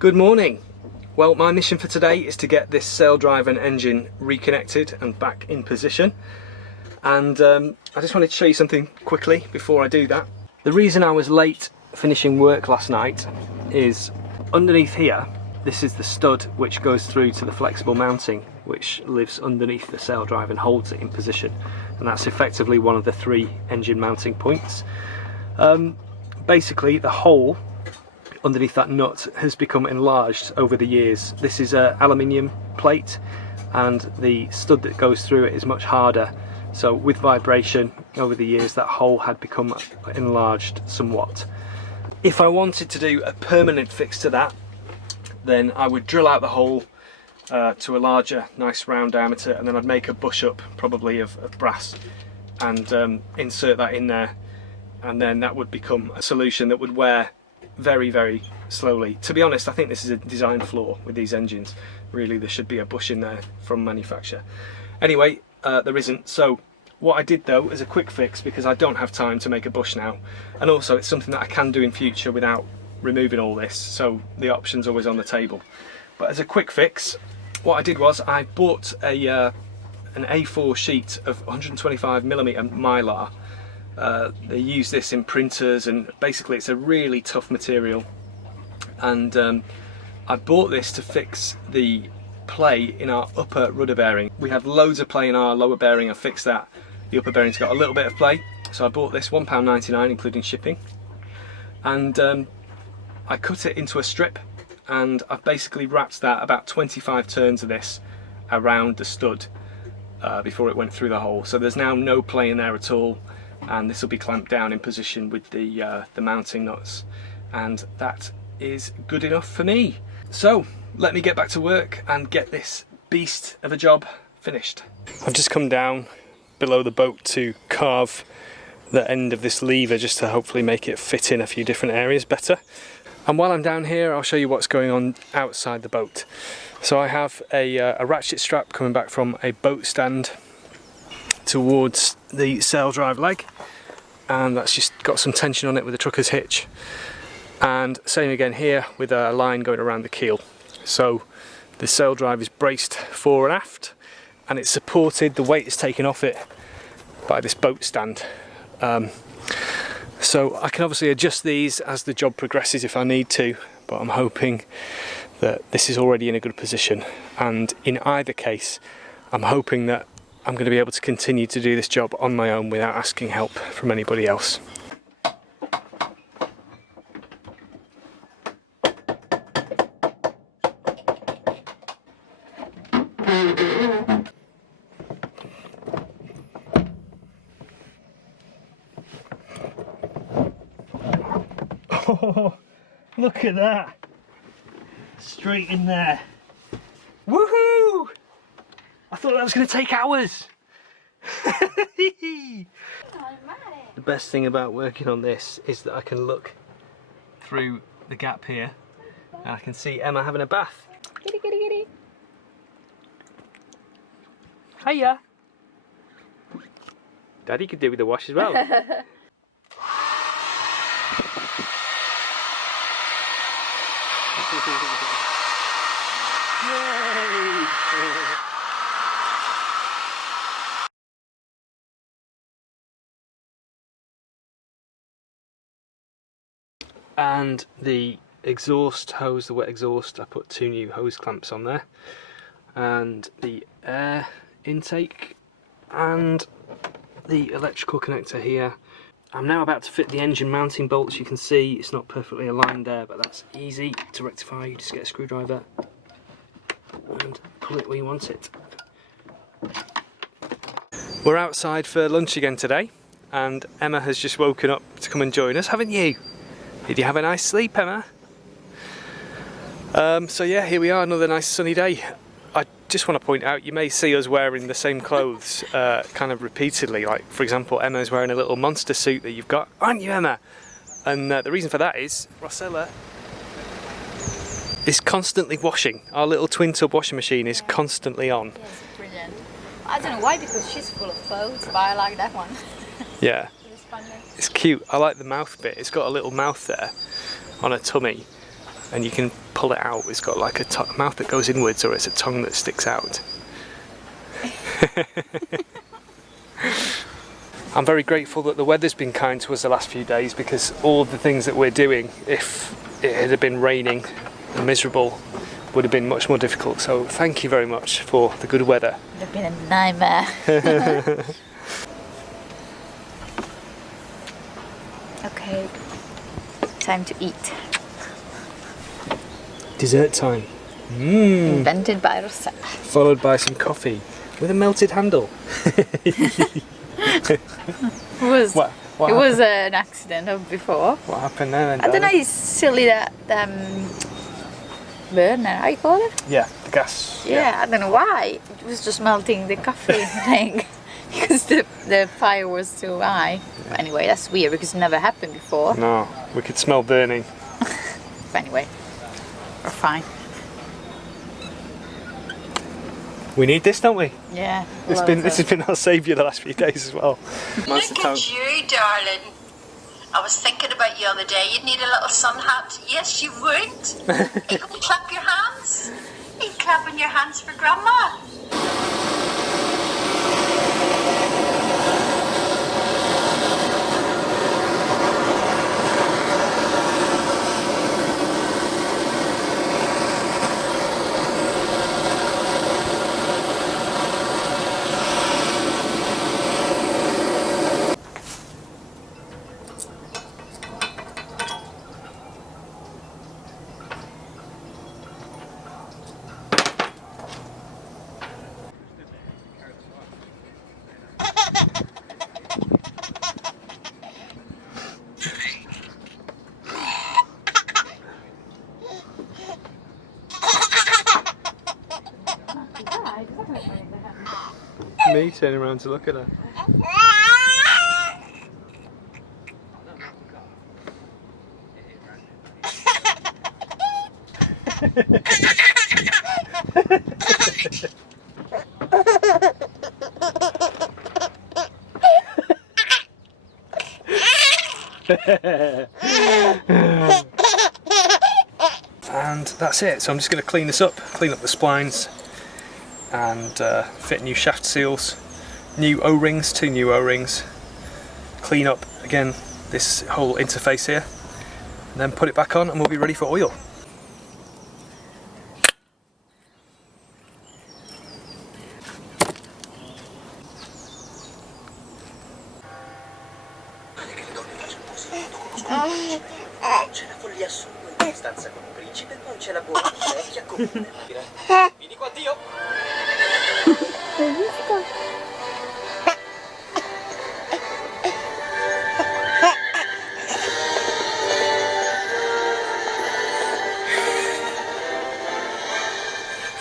Good morning. Well, my mission for today is to get this sail drive and engine reconnected and back in position. And I just wanted to show you something quickly before I do that. The reason I was late finishing work last night is underneath here, this is the stud which goes through to the flexible mounting which lives underneath the sail drive and holds it in position. And that's effectively one of the 3 engine mounting points. Basically, the hole underneath that nut has become enlarged over the years. This is an aluminium plate and the stud that goes through it is much harder, so with vibration over the years that hole had become enlarged somewhat. If I wanted to do a permanent fix to that, then I would drill out the hole to a larger nice round diameter, and then I'd make a bush up probably of brass and insert that in there, and then that would become a solution that would wear very, very slowly. To be honest, I think this is a design flaw with these engines. Really, there should be a bush in there from manufacture. Anyway, there isn't. So what I did though as a quick fix, because I don't have time to make a bush now, and also it's something that I can do in future without removing all this, so the option's always on the table. But as a quick fix, what I did was I bought an A4 sheet of 125mm Mylar. They use this in printers, and basically it's a really tough material, and I bought this to fix the play in our upper rudder bearing. We have loads of play in our lower bearing. I fixed that. The upper bearing's got a little bit of play, so I bought this £1.99 including shipping, and I cut it into a strip, and I've basically wrapped that about 25 turns of this around the stud before it went through the hole, so there's now no play in there at all. And this will be clamped down in position with the mounting nuts, and that is good enough for me. So let me get back to work and get this beast of a job finished. I've just come down below the boat to carve the end of this lever just to hopefully make it fit in a few different areas better. And while I'm down here, I'll show you what's going on outside the boat. So I have a ratchet strap coming back from a boat stand towards the sail drive leg, and that's just got some tension on it with the trucker's hitch, and same again here with a line going around the keel. So the sail drive is braced fore and aft, and it's supported, the weight is taken off it by this boat stand. So I can obviously adjust these as the job progresses if I need to, but I'm hoping that this is already in a good position, and in either case I'm hoping that I'm going to be able to continue to do this job on my own without asking help from anybody else. Oh, look at that! Straight in there. Woohoo! I thought that was going to take hours. The best thing about working on this is that I can look through the gap here and I can see Emma having a bath. Kitty, kitty, kitty. Hiya. Daddy could do with the wash as well. Yay! And the exhaust hose, the wet exhaust, I put 2 new hose clamps on there, and the air intake and the electrical connector here. I'm now about to fit the engine mounting bolts. You can see it's not perfectly aligned there, but that's easy to rectify. You just get a screwdriver and pull it where you want it. We're outside for lunch again today, and Emma has just woken up to come and join us, haven't you? Did you have a nice sleep, Emma? So yeah, here we are, another nice sunny day. I just want to point out, you may see us wearing the same clothes kind of repeatedly. Like, for example, Emma's wearing a little monster suit that you've got, aren't you, Emma? And the reason for that is Rossella is constantly washing. Our little twin tub washing machine is constantly on. Yeah, it's brilliant. I don't know why, because she's full of clothes, but I like that one. Yeah. It's funny. It's cute. I like the mouth bit. It's got a little mouth there on her tummy. and you can pull it out. It's got like a mouth that goes inwards, or it's a tongue that sticks out. I'm very grateful that the weather's been kind to us the last few days, because all of the things that we're doing, if it had been raining and miserable, would have been much more difficult. So thank you very much for the good weather. It would have been a nightmare. Okay, time to eat. Dessert time. Invented by Rossella. Followed by some coffee with a melted handle. It was an accident of before. What happened there then, I don't know, darling? it's silly that burner, how you call it? Yeah, the gas. Yeah, I don't know why. It was just melting the coffee thing because the fire was too high. But anyway, that's weird because it never happened before. No, we could smell burning. But anyway, we're fine. We need this, don't we? Yeah. This has been our saviour the last few days as well. Look at you, darling. I was thinking about you the other day. You'd need a little sun hat. Yes, you would. You could clap your hands. You clapping your hands for Grandma. Me turning around to look at her. And that's it. So I'm just going to clean this up, clean up the splines, and fit new shaft seals, new O-rings, 2 new O-rings, clean up again this whole interface here, and then put it back on and we'll be ready for oil. C'è la foglia assurda in stanza con il principe, poi c'è la buona vecchia comune. Vieni qua, Dio!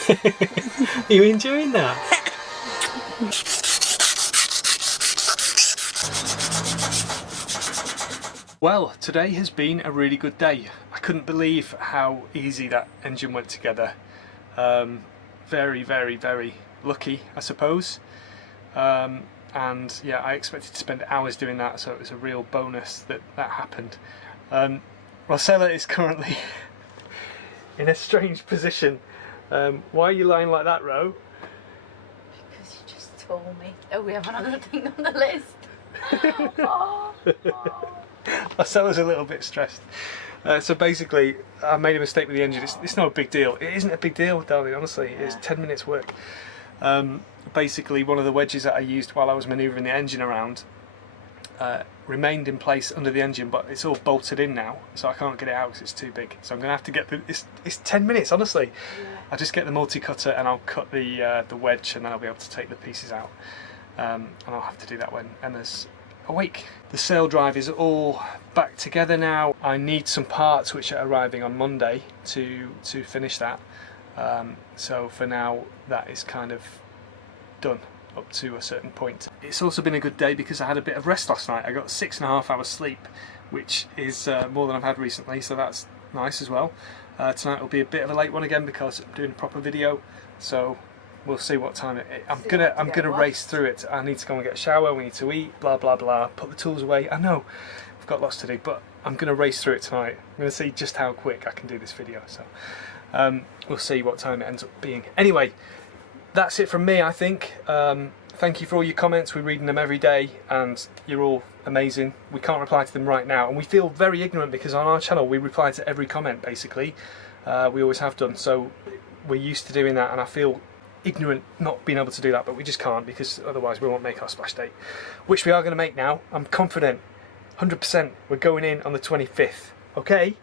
Are you enjoying that? Well, today has been a really good day. I couldn't believe how easy that engine went together. Very, very, very lucky, I suppose. And yeah, I expected to spend hours doing that, so it was a real bonus that that happened. Rossella is currently in a strange position. Why are you lying like that, Ro? Because you just told me. Oh, we have another thing on the list. Oh. Rosella's a little bit stressed. So basically, I made a mistake with the engine. It's not a big deal. It isn't a big deal, darling, honestly. It's 10 minutes work. Basically, one of the wedges that I used while I was manoeuvring the engine around remained in place under the engine, but it's all bolted in now, so I can't get it out because it's too big. So I'm going to have to get the... It's 10 minutes, honestly. Yeah. I'll just get the multi-cutter and I'll cut the wedge, and then I'll be able to take the pieces out. And I'll have to do that when Emma's awake. The sail drive is all back together now. I need some parts which are arriving on Monday to finish that. So for now, that is kind of done up to a certain point. It's also been a good day because I had a bit of rest last night. I got 6.5 hours sleep, which is more than I've had recently, so that's nice as well. Tonight will be a bit of a late one again because I'm doing a proper video, so we'll see what time I'm gonna race through it. I need to go and get a shower, we need to eat, blah blah blah, put the tools away. I know we've got lots to do, but I'm gonna race through it tonight. I'm gonna see just how quick I can do this video, so we'll see what time it ends up being. Anyway, that's it from me, I think. Thank you for all your comments. We're reading them every day and you're all amazing. We can't reply to them right now and we feel very ignorant because on our channel we reply to every comment basically. We always have done, so we're used to doing that and I feel ignorant not being able to do that, but we just can't because otherwise we won't make our splash date, which we are going to make now. I'm confident, 100%, we're going in on the 25th, okay?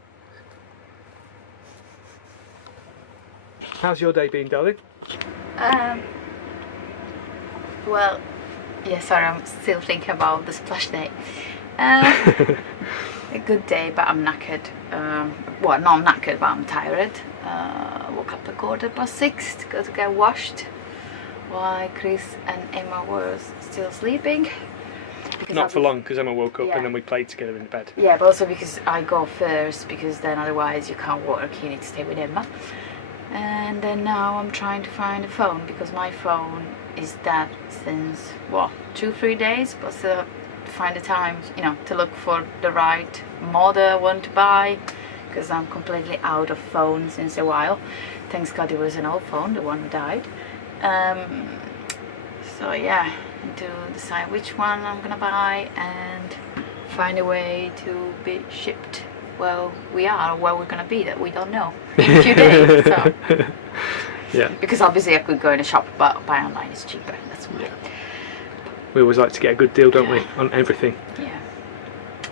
How's your day been, darling? Well, yeah, sorry, I'm still thinking about the splash day. A good day, but I'm knackered. Well, not knackered, but I'm tired. Woke up at 6:15 to go to get washed while Chris and Emma were still sleeping. Not for long, because Emma woke up yeah. and then we played together in bed. Yeah, but also because I go first, because then otherwise you can't work, you need to stay with Emma. And then now I'm trying to find a phone, because my phone is dead since, what, 2-3 days, but still have to find the time, you know, to look for the right model I want to buy, because I'm completely out of phone since a while. Thanks God it was an old phone, the one who died. So yeah, I need to decide which one I'm gonna buy and find a way to be shipped where we are, where we're gonna be, that we don't know in a few days. So. Yeah. Because obviously I could go in a shop, but buy online is cheaper. That's why. Yeah. We always like to get a good deal, don't we, on everything? Yeah.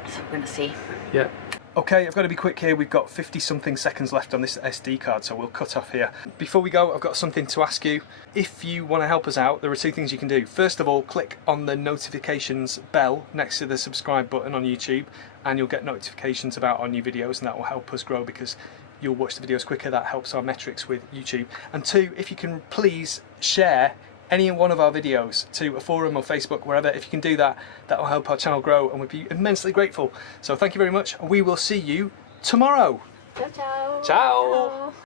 So we're gonna see. Yeah. Okay, I've got to be quick here. We've got 50 something seconds left on this SD card, so we'll cut off here. Before we go, I've got something to ask you. If you want to help us out, there are 2 things you can do. First of all, click on the notifications bell next to the subscribe button on YouTube, and you'll get notifications about our new videos, and that will help us grow because you'll watch the videos quicker. That helps our metrics with YouTube. And 2, if you can please share any one of our videos to a forum or Facebook, wherever. If you can do that, that will help our channel grow and we'd be immensely grateful. So thank you very much. We will see you tomorrow. Ciao, ciao. Ciao. Ciao.